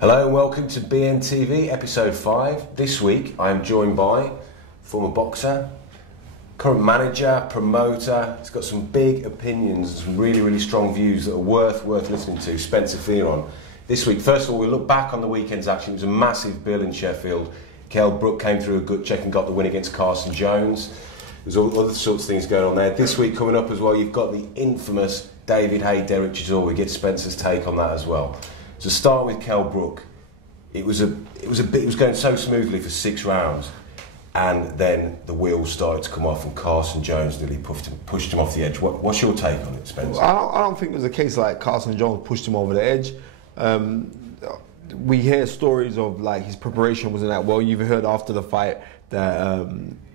Hello and welcome to BNTV episode 5. This week I am joined by former boxer, current manager, promoter. He's got some big opinions and some really strong views that are worth listening to, Spencer Fearon. This week, first of all, we'll look back on the weekend's action. It was a massive bill in Sheffield. Kell Brook came through a gut check and got the win against Carson Jones. There's all other sorts of things going on there. This week coming up as well, you've got the infamous David Haye, Derek Chisora. We get Spencer's take on that as well. So start with Kell Brook. It was going so smoothly for 6 rounds, and then the wheels started to come off, and Carson Jones nearly pushed him off the edge. What's your take on it, Spencer? I don't think it was a case like Carson Jones pushed him over the edge. We hear stories of like his preparation wasn't that well. You've heard after the fight that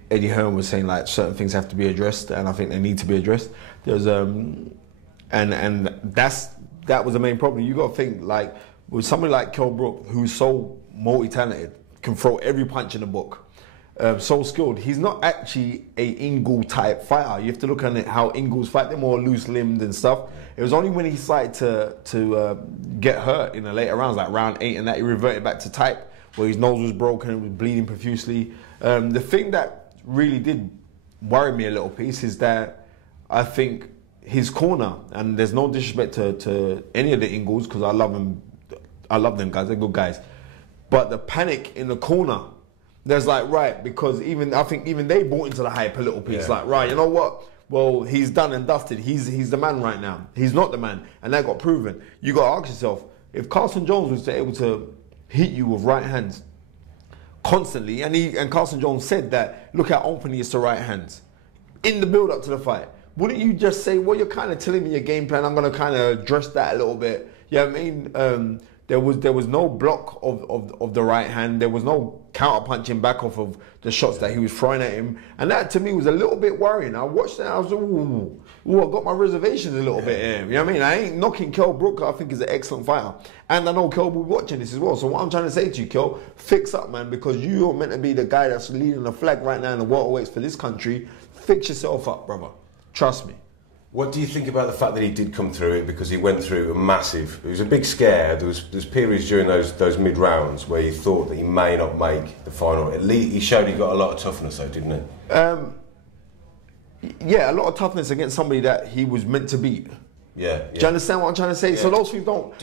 Eddie Hearn was saying like certain things have to be addressed, and I think they need to be addressed. There's and that was the main problem. You got to think like with somebody like Kell Brook, who's so multi-talented, can throw every punch in the book, so skilled. He's not actually a Ingle type fighter. You have to look at it how Ingles fight. They're more loose-limbed and stuff. It was only when he started to get hurt in the later rounds, like round 8 and that, he reverted back to type, where his nose was broken and was bleeding profusely. The thing that really did worry me a little piece is that I think his corner, and there's no disrespect to any of the Ingles, because I love them guys, they're good guys. But the panic in the corner, there's like, right, because I think even they bought into the hype a little piece. Yeah. Like, right, you know what? Well, he's done and dusted. He's the man right now. He's not the man. And that got proven. You got to ask yourself, if Carson Jones was able to hit you with right hands constantly, and Carson Jones said that, look how open he is to right hands in the build-up to the fight, wouldn't you just say, well, you're kind of telling me your game plan, I'm going to kind of address that a little bit. You know what I mean? There was no block of the right hand. There was no counter punching back off of the shots that he was throwing at him. And that to me was a little bit worrying. I watched that, I was like, ooh, I got my reservations a little bit here. You know what I mean? I ain't knocking Kell Brook. I think he's an excellent fighter. And I know Kell will be watching this as well. So what I'm trying to say to you, Kell, fix up, man, because you're meant to be the guy that's leading the flag right now in the welterweights for this country. Fix yourself up, brother. Trust me. What do you think about the fact that he did come through it, because he went through a massive... It was a big scare. There's periods during those mid-rounds where you thought that he may not make the final. At least he showed he got a lot of toughness though, didn't he? Yeah, a lot of toughness against somebody that he was meant to beat. Yeah. Do you understand what I'm trying to say? Yeah. So those things don't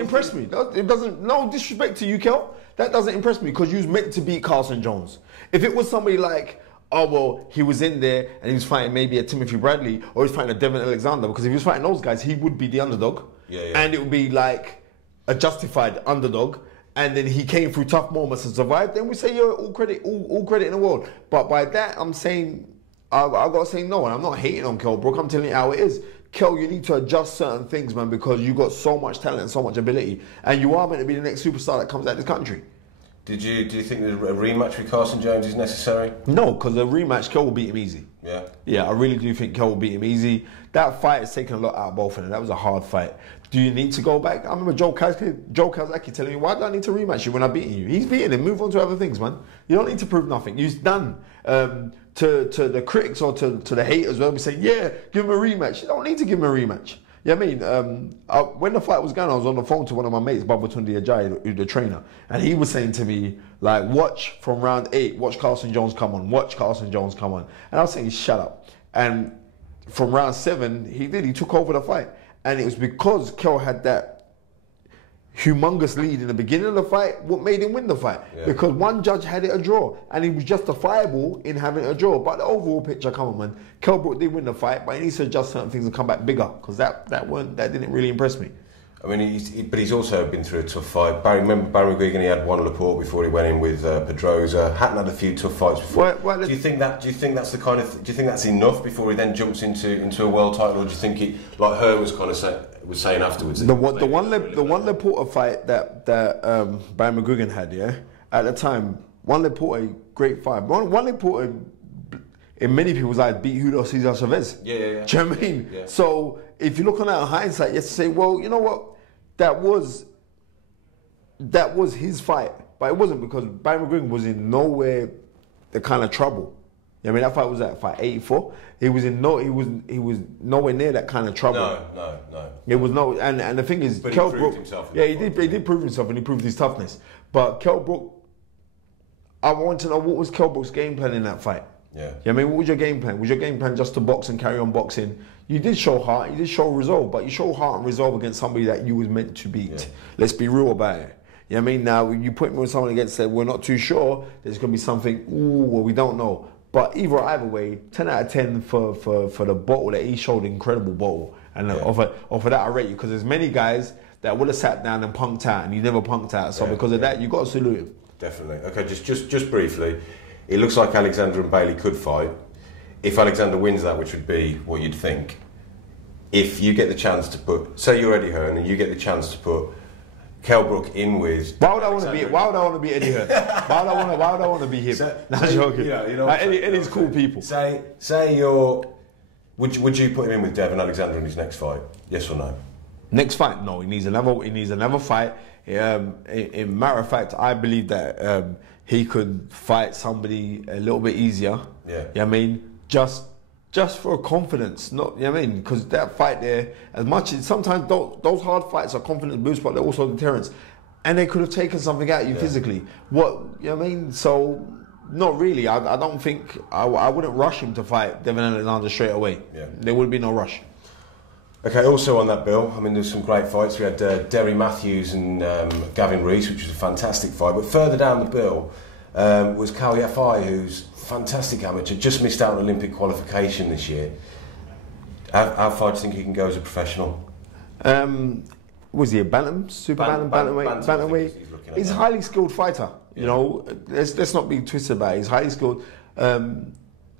impress me. It doesn't. No disrespect to you, Kell. That doesn't impress me, because you was meant to beat Carson Jones. If it was somebody like, oh, well, he was in there and he was fighting maybe a Timothy Bradley, or he was fighting a Devin Alexander, because if he was fighting those guys, he would be the underdog. Yeah. And it would be like a justified underdog. And then he came through tough moments and survived. Then we say, yeah, all credit in the world. But by that, I'm saying, I got to say no. And I'm not hating on Kell Brook. I'm telling you how it is. Kell, you need to adjust certain things, man, because you got so much talent and so much ability. And you are meant to be the next superstar that comes out of this country. Do you think that a rematch with Carson Jones is necessary? No, because a rematch, Kell will beat him easy. Yeah? Yeah, I really do think Kell will beat him easy. That fight has taken a lot out of both of them. That was a hard fight. Do you need to go back? I remember Joe Kazaki telling me, why do I need to rematch you when I'm beating you? He's beating him. Move on to other things, man. You don't need to prove nothing. You've done. To the critics or to the haters, where we say, yeah, give him a rematch. You don't need to give him a rematch. Yeah, I mean, when the fight was going, I was on the phone to one of my mates, Babatunde Ajayi, the trainer, and he was saying to me, like, watch from round 8, watch Carson Jones come on, watch Carson Jones come on. And I was saying, shut up. And from round 7, he took over the fight. And it was because Kell had that humongous lead in the beginning of the fight, what made him win the fight. Yeah. Because one judge had it a draw, and he was justifiable in having it a draw. But the overall picture, come on, man. Kell Brook did win the fight, but he needs to adjust certain things and come back bigger, because that didn't really impress me. I mean, but he's also been through a tough fight. Remember Barry McGuigan, he had one Laporte before he went in with Pedrosa. Hadn't had a few tough fights before. Do you think that's enough before he then jumps into a world title, or do you think he, like Hearn was saying afterwards? The one Laporte fight that Barry McGuigan had, yeah, at the time, one Laporte, great fight. One Laporte, in many people's eyes, beat Julio Cesar Chavez. Yeah. Do you know what I mean? Yeah. So if you look on that in hindsight, you have to say, well, you know what? That was his fight, but it wasn't, because Barry McGuigan was in nowhere the kind of trouble I mean, that fight was at fight 84. He was nowhere near that kind of trouble. No. It was no, and the thing is, But Kell he Brook, proved himself. he did prove himself, and he proved his toughness. But Kell Brook, I want to know, what was Kell Brook's game plan in that fight? Yeah. I mean, what was your game plan? Was your game plan just to box and carry on boxing? You did show heart, you did show resolve, but you show heart and resolve against somebody that you was meant to beat. Yeah. Let's be real about it. You know what I mean? Now, you put me with someone against that we're not too sure, there's going to be something, well, we don't know. But either way, 10 out of 10 for the bottle that he showed, incredible bottle. And off of that, I rate you, because there's many guys that would have sat down and punked out, and he never punked out. So because of that, you got to salute him. Definitely. Okay, just briefly, it looks like Alexander and Bailey could fight. If Alexander wins that, which would be what you'd think, if you get the chance to put, say you're Eddie Hearn, and you get the chance to put Kell Brook in with. Why would I want to be Eddie Hearn? Why would I want to be him? Not joking. Eddie's cool people. Say would you put him in with Devon Alexander in his next fight? Yes or no? Next fight, no. He needs another fight. In matter of fact, I believe that he could fight somebody a little bit easier. Yeah. You know what I mean? Just for confidence, not, you know what I mean? Because that fight there, as much as sometimes those hard fights are confidence boosts, but they're also deterrents. And they could have taken something out of you physically. What, you know what I mean? So, not really. I don't think, I wouldn't rush him to fight Devon Alexander straight away. Yeah. There would be no rush. Okay, also on that bill, I mean, there's some great fights. We had Derry Matthews and Gavin Rees, which was a fantastic fight. But further down the bill was Kal Yafai, who's fantastic amateur, just missed out on Olympic qualification this year. How far do you think he can go as a professional? Was he a bantam, bantamweight? He's a highly skilled fighter. You know, let's not be twisted about it. He's highly skilled, and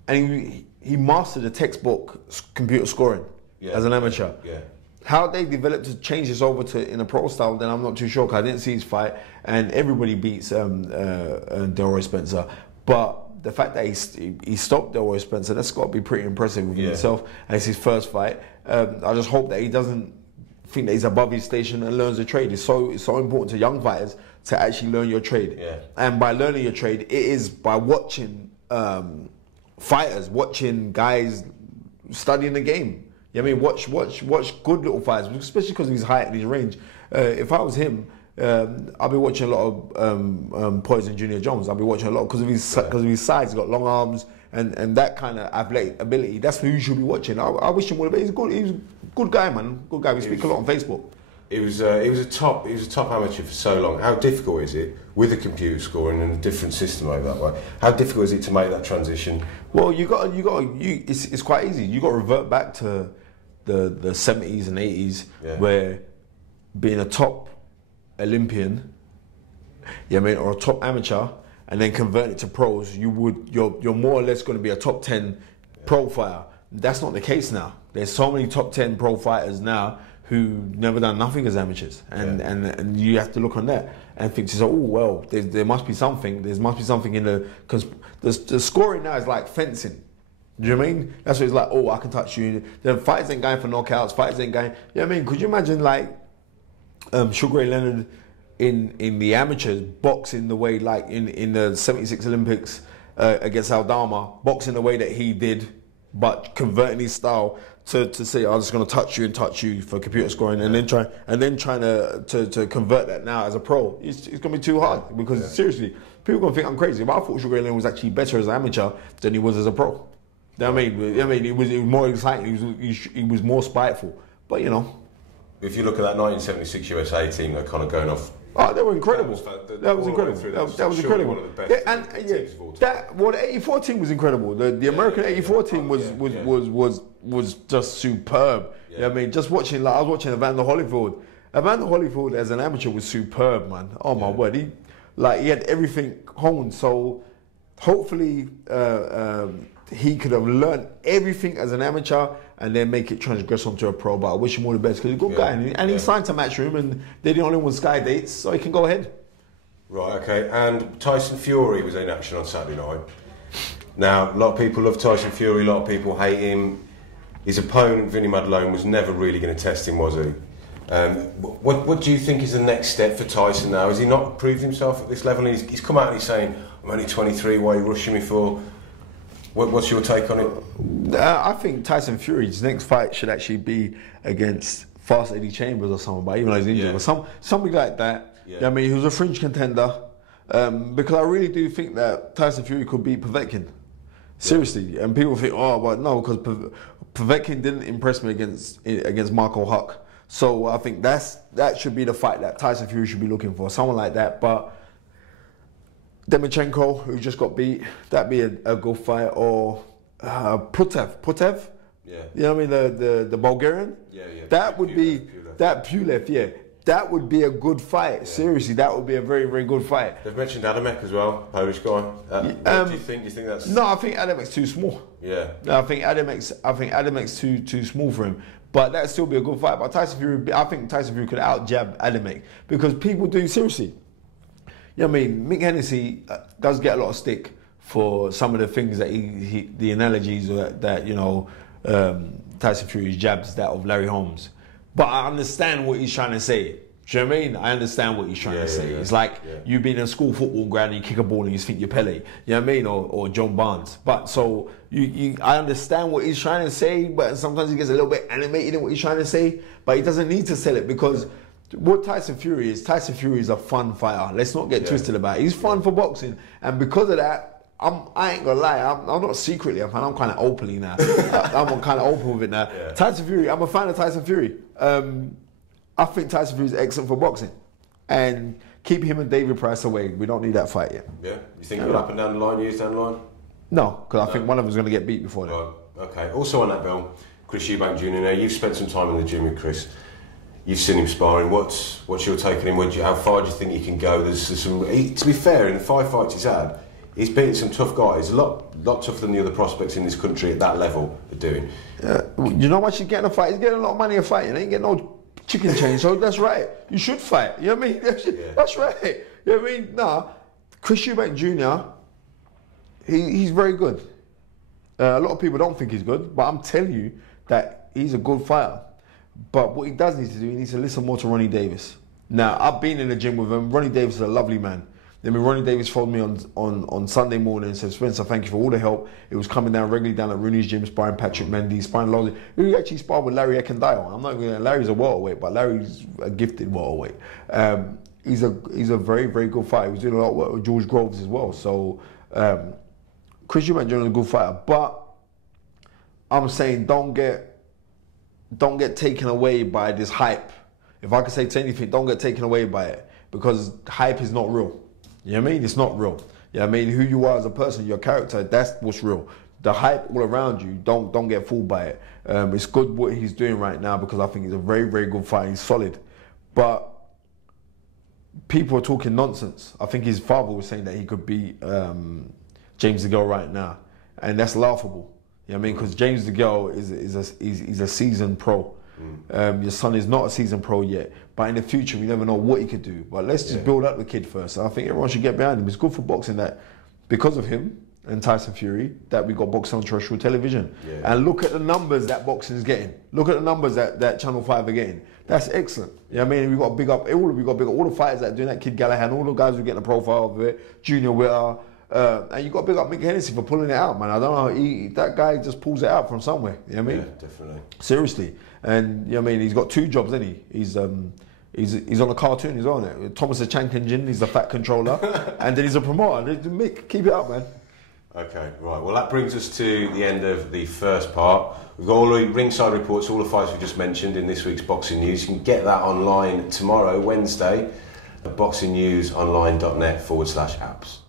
he mastered the textbook computer scoring as an amateur. Yeah. How they developed to change this over to in a pro style, then I'm not too sure, because I didn't see his fight, and everybody beats Delroy Spencer, but the fact that he stopped Delroy Spencer, that's got to be pretty impressive with himself. And it's his first fight. I just hope that he doesn't think that he's above his station and learns the trade. It's so important to young fighters to actually learn your trade. Yeah. And by learning your trade, it is by watching fighters, watching guys studying the game. You know what I mean? Watch good little fighters, especially because of his height and his range. If I was him, I'll be watching a lot of Poison Junior Jones. I'll be watching a lot because of his size. He's got long arms and that kind of athletic ability. That's who you should be watching. I wish him all the best. He's good. He's a good guy, man. Good guy. We speak a lot on Facebook. He was a top amateur for so long. How difficult is it with the computer scoring and a different system like that? Like, how difficult is it to make that transition? Well, it's quite easy. You got to revert back to the 70s and 80s where being a top Olympian, you know what I mean, or a top amateur, and then convert it to pros, you're more or less going to be a top 10 pro fighter. That's not the case now. There's so many top 10 pro fighters now who never done nothing as amateurs, and you have to look on that and think to yourself, oh well, there must be something. There must be something in because the scoring now is like fencing. Do you know what I mean? That's what it's like. Oh, I can touch you. The fights ain't going for knockouts. Fights ain't going. You know what I mean? Could you imagine like Sugar Ray Leonard in the amateurs boxing the way like in the '76 Olympics against Aldama, boxing the way that he did, but converting his style to say I'm just going to touch you for computer scoring, and then trying to convert that now as a pro. It's going to be too hard because seriously, people are going to think I'm crazy. But I thought Sugar Ray Leonard was actually better as an amateur than he was as a pro. You know what I mean? It was more exciting. He was more spiteful. But you know, if you look at that 1976 USA team, they're kind of going off. Oh, they were incredible. That was incredible. That was incredible. One of the best the 84 team was incredible. The American 84 team was just superb. Yeah. You know what I mean? Just watching, I was watching Evander Holyfield. Evander Holyfield as an amateur was superb, man. Oh my word, he had everything honed. So hopefully he could have learned everything as an amateur and then make it transgress onto a pro. But I wish him all the best because he's a good guy, and he signed to Matchroom, and they're the only one Sky dates, so he can go ahead. Right, okay. And Tyson Fury was in action on Saturday night. Now, a lot of people love Tyson Fury, a lot of people hate him. His opponent, Vinny Madelone, was never really going to test him, was he? What do you think is the next step for Tyson now? Has he not proved himself at this level? He's come out and he's saying, I'm only 23, why are you rushing me for? What's your take on it? I think Tyson Fury's next fight should actually be against Fast Eddie Chambers or someone, but even though he's injured, but somebody like that. Yeah. You know what I mean, he was a fringe contender. Because I really do think that Tyson Fury could beat Povetkin. Seriously. And people think, oh, but no, because Povetkin didn't impress me against Marco Huck. So I think that should be the fight that Tyson Fury should be looking for, someone like that. But Demchenko, who just got beat, that'd be a good fight. Or Putev. Yeah. You know what I mean, the Bulgarian? Yeah. That would be, that Pulev, yeah. That would be a good fight. Yeah. Seriously, that would be a very, very good fight. They've mentioned Adamek as well, Polish guy. What do you think? Do you think that's... No, I think Adamek's too small. Yeah. No, I think Adamek's too small for him. But that'd still be a good fight. But Tyson Fury, I think Tyson Fury could out-jab Adamek. Because people do, seriously. You know what I mean? Mick Hennessy does get a lot of stick for some of the things that the analogies that you know, Tyson Fury's jabs that of Larry Holmes. But I understand what he's trying to say. Do you know what I mean? I understand what he's trying to say. Yeah. It's like you being in a school football ground and you kick a ball and you think you're Pele. You know what I mean? Or John Barnes. But so I understand what he's trying to say, but sometimes he gets a little bit animated in what he's trying to say. But he doesn't need to sell it because what Tyson Fury is a fun fighter. Let's not get twisted about it. He's fun for boxing. And because of that, I ain't gonna lie, I'm not secretly a fan, I'm kind of openly now. I'm kind of open with it now. Yeah. Tyson Fury, I'm a fan of Tyson Fury. I think Tyson Fury is excellent for boxing. And keep him and David Price away. We don't need that fight yet. Yeah? You think he'll up and down the line, years down the line? No, because I think one of them's going to get beat before then. Right. Okay. Also on that bill, Chris Eubank Jr. Now, you've spent some time in the gym with Chris. You've seen him sparring. What's your take on him? How far do you think he can go? There's some... to be fair, in the 5 fights he's had, he's beaten some tough guys, a lot tougher than the other prospects in this country at that level are doing. You know what he's getting a fight? He's getting a lot of money a fight. He ain't getting no chicken change, so that's right. You should fight. You know what I mean? That's right. You know what I mean? Nah, Chris Eubank Jr., he's very good. A lot of people don't think he's good, but I'm telling you that he's a good fighter. But what he does need to do, he needs to listen more to Ronnie Davis. Now, I've been in the gym with him. Ronnie Davis is a lovely man. I mean, Ronnie Davis phoned me on Sunday morning and said, Spencer, thank you for all the help. It was coming down regularly down at Rooney's gym, sparring Patrick Mendy, sparring Lowe's. We actually sparred with Larry Ekendayo. I'm not going to... Larry's a welterweight, but Larry's a gifted welterweight. He's a very, very good fighter. He was doing a lot of work with George Groves as well. So, Chris Eubank Jr. is a good fighter. But I'm saying don't get taken away by this hype. If I could say to anything, don't get taken away by it. Because hype is not real. You know what I mean? It's not real. You know what I mean? Who you are as a person, your character, that's what's real. The hype all around you, don't get fooled by it. It's good what he's doing right now because I think he's a very, very good fighter. He's solid. But people are talking nonsense. I think his father was saying that he could beat James DeGale right now. And that's laughable. You know what I mean? Because James DeGale is a seasoned pro. Your son is not a seasoned pro yet, but in the future we never know what he could do. But let's just build up the kid first. I think everyone should get behind him. It's good for boxing that because of him and Tyson Fury that we got boxing on terrestrial television. And look at the numbers that boxing is getting. Look at the numbers that Channel 5 are getting. That's excellent. You know what I mean? We got to big up all the fighters that are doing that. Kid Gallahan, all the guys who are getting a profile of it. Junior Witter. And you got to big up Mick Hennessy for pulling it out, man. I don't know, that guy just pulls it out from somewhere. You know what I mean? Yeah, definitely. Seriously. And you know what I mean? He's got 2 jobs, isn't he? He's on a cartoon as well, isn't it? Thomas the Tank Engine, he's the fat controller, and then he's a promoter. Mick, keep it up, man. Okay, right. Well, that brings us to the end of the first part. We've got all the ringside reports, all the fights we just mentioned in this week's Boxing News. You can get that online tomorrow, Wednesday, at boxingnewsonline.net/apps.